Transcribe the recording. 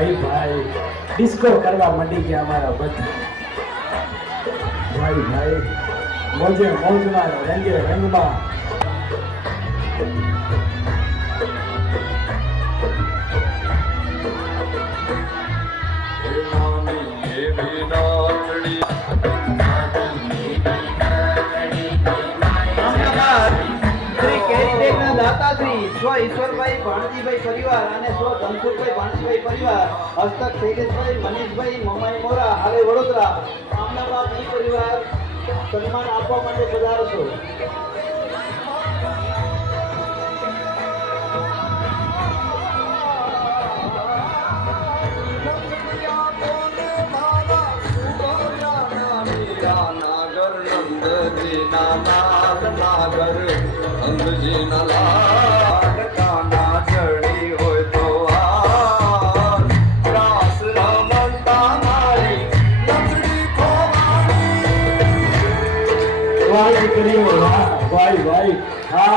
ભાઈ ભાઈ ડિસ્કો કરવા માંડી ગયા અમારા બધા ભાઈ ભાઈ મોજે મોજમાં રંગે રંગમાં ઈશ્વરભાઈ ભાણજીભાઈ પરિવાર અને ધનસુખભાઈ ભાણજીભાઈ પરિવાર હસ્તક શૈલેષભાઈ મનીષભાઈ મમાઈ મોરા હાલે વડોદરા આમનાબાદ ઈ પરિવાર સન્માન આપવા માટે પધારો છો. ભાઈ ભાઈ હા